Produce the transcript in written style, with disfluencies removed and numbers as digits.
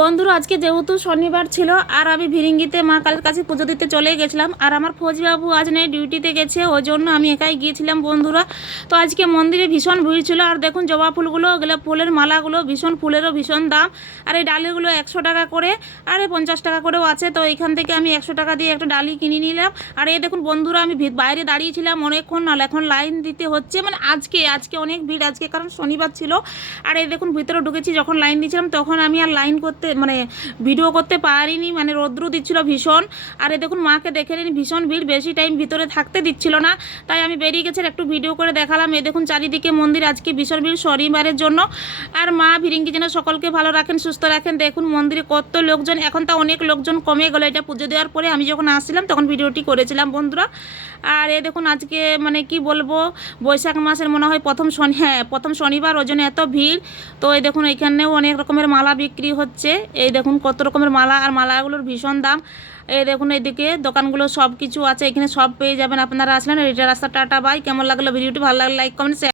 বন্ধুরা আজকে যেহেতু শনিবার ছিল আর আমি ভিরিঙ্গিতে মা কালীর কাছে পুজো দিতে চলে গেছিলাম, আর আমার ফৌজিবাবু আজ নেই, ডিউটিতে গেছে, ওই জন্য আমি একাই গিয়েছিলাম বন্ধুরা। তো আজকে মন্দিরে ভীষণ ভিড় ছিল। আর দেখুন জবা ফুলগুলো, ওগুলো ফুলের মালাগুলো ভীষণ, ফুলেরও ভীষণ দাম। আর এই ডালিগুলো 100 টাকা করে, আর এই 50 টাকা করেও আছে। তো এইখান থেকে আমি 100 টাকা দিয়ে একটা ডালি কিনে নিলাম। আর এই দেখুন বন্ধুরা, আমি বাইরে দাঁড়িয়েছিলাম অনেকক্ষণ, না এখন লাইন দিতে হচ্ছে, মানে আজকে অনেক ভিড় আজকে, কারণ শনিবার ছিল। আর এই দেখুন ভিতরে ঢুকেছি, যখন লাইন দিয়েছিলাম তখন আমি আর লাইন করতে মানে ভিডিও করতে পারিনি, মানে রৌদ্র দিচ্ছিল ভীষণ। আর এই দেখুন মাকে দেখে নিন, ভীষণ ভিড়, বেশি টাইম ভিতরে থাকতে দিচ্ছিল না, তাই আমি বেরিয়ে গেছি, একটু ভিডিও করে দেখালাম। এই দেখুন চারিদিকে মন্দির, আজকে ভীষণ ভিড় শনিবারের জন্য। আর মা ভিরিঙ্গি যেন সকলকে ভালো রাখেন, সুস্থ রাখেন। দেখুন মন্দিরে কত লোকজন, এখন তো অনেক লোকজন কমে গেলো, এটা পুজো দেওয়ার পরে আমি যখন আসছিলাম তখন ভিডিওটি করেছিলাম বন্ধুরা। আর এই দেখুন আজকে মানে কি বলবো, বৈশাখ মাসের মনে হয় প্রথম শনিবার, ওই জন্য এত ভিড়। তো এই দেখুন এখানেও অনেক রকমের মালা বিক্রি হচ্ছে, এই দেখুন কত রকমের মালা, আর মালাগুলোর ভীষণ দাম। এই দেখুন এইদিকে দোকানগুলো সব কিছু আছে, এখানে সব পেয়ে যাবেন আপনারা। আসলেন, এটা রাস্তা। Tata bye. কেমন লাগলো ভিডিওটি? ভালো লাগলে লাইক কমেন্ট শেয়ার।